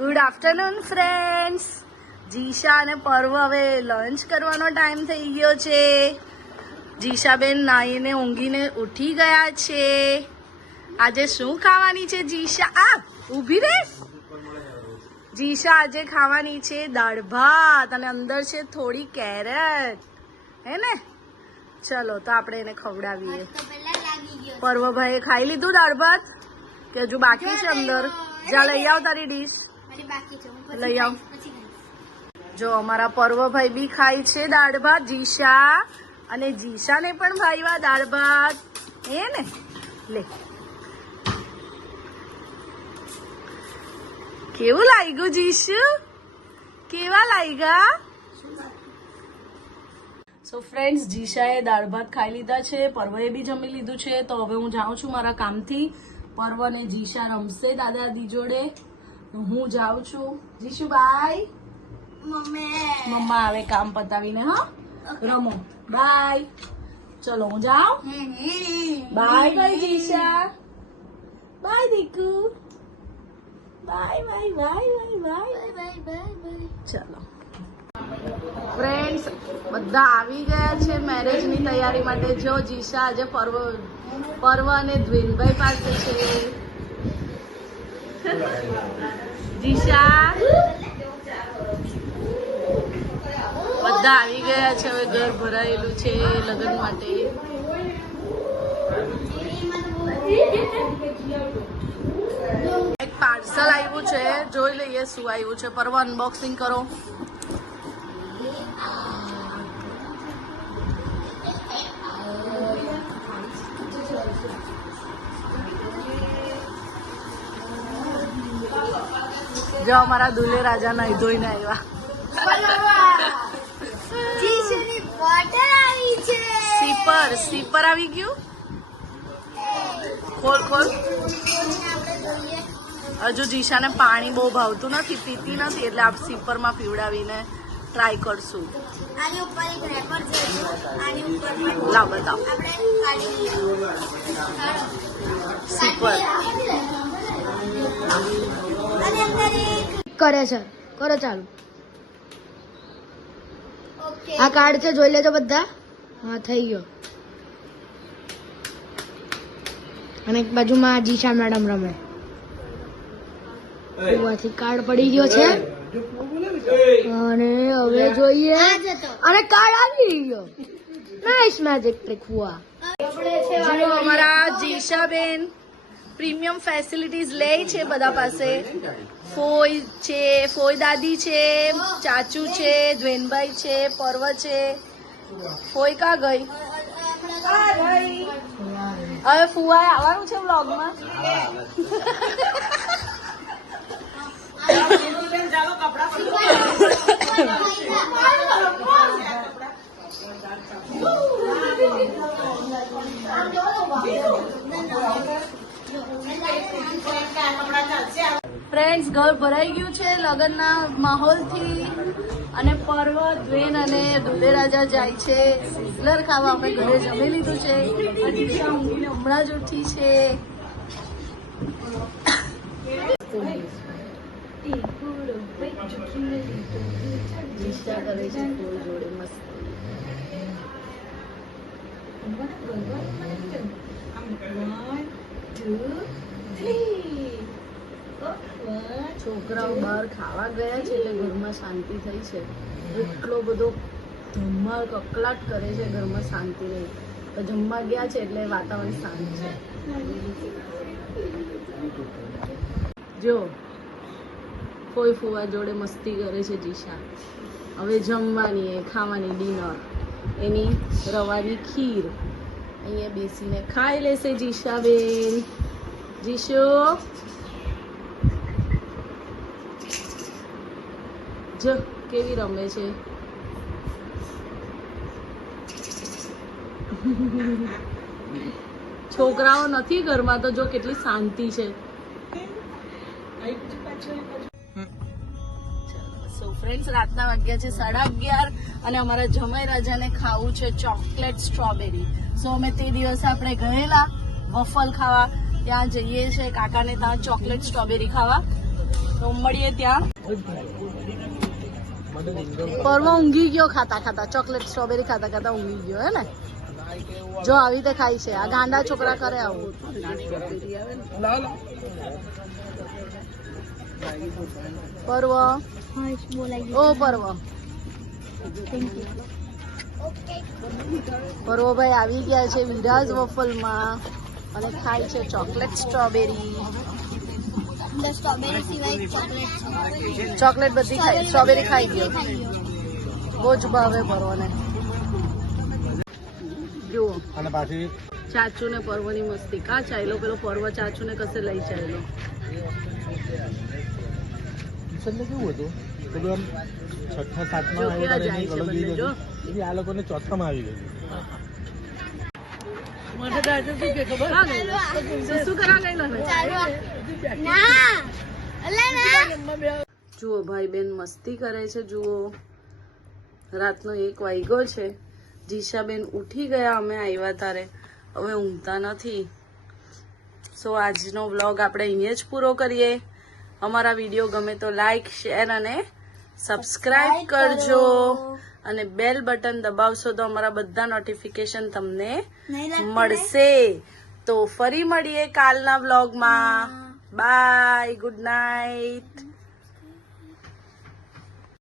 Good afternoon friends. જીશા અને પર્વ હવે લંચ કરવાનો ટાઈમ થઈ ગયો છે. જીશાબેન નાહીને ઊંઘીને ઉઠી ગયા છે. આજે શું ખાવાની છે જીશા? ઊભી રે. જીશા આજે ખાવાની છે દાળ ભાત અને અંદર છે થોડી કેરેટ, હે ને? ચલો તો આપણે એને ખવડાવીએ. પર્વભાઈએ ખાઈ લીધું દાળ ભાત કે હજુ બાકી છે અંદર? જા લઈ આવ તારી ડીશ, લઈ આવ. જો અમારા પર્વભાઈ બી ખાય છે દાળ ભાત. જીશા અને જીશાને પણ ભાઈવા દાળ ભાત, હે ને? લે, કેવું લાગ્યું જીશુ? કેવા લાગ્યા? સો ફ્રેન્ડ્સ, જીશાએ દાળ ભાત ખાઈ લીધા છે, પર્વએ બી જમી લીધું છે. તો હવે હું જાઉં છું મારા કામથી. પર્વ અને જીશા રમશે દાદા દાદી જોડે. હું જાઉં છું. જીશુ બાય. મમ્મા આવે કામ પતાવીને. હા, રમો. બાય. ચલો હું જાઉં. Bye bye Jisha. Bye Diku. Bye bye bye bye bye bye bye. ચલો ફ્રેન્ડ્સ, બધા આવી ગયા છે મેરેજની તૈયારી માટે. જો જીશા આજે પર્વ અને દ્વિનભાઈ પાસે છે. જીશા, બધા આવી ગયા છે. હવે ઘર ભરાયેલું છે લગ્ન માટે. એક પાર્સલ આવ્યું છે, જોઈ લઈએ શું આવ્યું છે. પર્વ અનબોક્સિંગ કરો. જો અમારા દુલ્હે રાજા નહીં ધોઈને આવ્યા. સીપર આવી ગયું. ખોલ ખોલ. હજુ જીશાને પાણી બહુ ભાવતું નથી, પીતી નથી, એટલે આપ સીપરમાં પીવડાવીને ટ્રાય કરશું. લાવ બતાવ. સીપર કરે છે, કરો ચાલુ. આ કાર્ડ છે, જોઈ લેજો બધા. હા, થઈ ગયો. અને એક બાજુમાં જીશા મેડમ રમે. કુવાથી કાર્ડ પડી ગયો છે અને હવે જોઈએ. અને કાર્ડ આવી ગયો. નાઈસ મેજિક ટ્રિક હુઆ. જો અમારા જીશાબેન પ્રીમિયમ ફેસિલિટીઝ લે છે બધા પાસે. ફોઈ છે, ફોઈ દાદી છે, ચાચુ છે, દ્વેનભાઈ છે, પર્વ છે. ફોઈ કા ગઈ? હવે ફુવાએ આવવાનું છે વ્લોગમાં. ફ્રેન્ડ્સ, ઘર ભરાઈ ગયું છે લગ્નના માહોલથી. અને પર્વ, દ્વેન અને દુલ્હે રાજા જાય છે સિઝલર ખાવા. અમે ઘરે જમી લીધું છે. જીશા ઊંઘીને હમણાં જ ઉઠી છે. જીશા કરે છે કોઈ જોડે મસ્ત. છોકરાઓ બહાર ખાવા ગયા છે એટલે ઘરમાં શાંતિ થઈ છે. એટલો બધો ધમાલ કકલાટ કરે છે, ઘરમાં શાંતિ નહીં. તો જમવા ગયા છે એટલે વાતાવરણ શાંત છે. જો કોઈ ફુવા જોડે મસ્તી કરે છે જીશા. હવે જમવાની ખાવાની ડિનર. એની રવાની ખીર અહીંયા બેસીને ખાઈ લેશે જીશાબેન. જીશુ જો કેવી રમે છે. છોકરાઓ નથી ઘરમાં તો જો કેટલી શાંતિ છે. સો ફ્રેન્ડ્સ, રાતના વાગ્યા છે 11:30 અને અમારા જમાઈ રાજાને ખાવું છે ચોકલેટ સ્ટ્રોબેરી. સો અમે તે દિવસે આપણે ગયેલા વફલ ખાવા, ત્યાં જઈએ છીએ કાકાને ત્યાં ચોકલેટ સ્ટ્રોબેરી ખાવા. તો મળીએ ત્યાં. પર્વ ઊંઘી ગયો ખાતા ખાતા, ચોકલેટ સ્ટ્રોબેરી ખાતા ખાતા ઊંઘી ગયો હે ને. જો આવી રીતે ખાય છે આ ગાંડા છોકરા, કરે આવું. પર્વ, ઓ પર્વ, પર્વભાઈ આવી ગયા છે વિરાજ વફલમાં અને ખાય છે ચોકલેટ સ્ટ્રોબેરી. ચોકલેટ બધી ખાઈ, સ્ટ્રોબેરી ખાઈ ગયો. બહુ જ ભાવે પર્વને. જુઓ ચાચુ ને પર્વની મસ્તી. કા ચાલ્યો પેલો પર્વ ચાચુ ને કશે લઈ ચાલ્યો. કેવું હતું પેલું આમ છઠ્ઠા સાતમા આ લોકોને ચોથામાં આવી ગયું. જુઓ ભાઈ બેન મસ્તી કરે છે. જુઓ રાતનો 1 વાગ્યો છે. જીશાબેન ઉઠી ગયા, અમે આવ્યા તારે. હવે ઊંઘતા નથી. સો આજનો વ્લોગ આપણે અહીંયા જ પૂરો કરીએ. અમારા વિડીયો ગમે તો લાઈક, શેર અને સબસ્ક્રાઇબ કરજો અને બેલ બટન દબાવશો તો અમારા બધા નોટિફિકેશન તમને મળશે. તો ફરી મળીએ કાલના વ્લોગમાં. Bye, good night.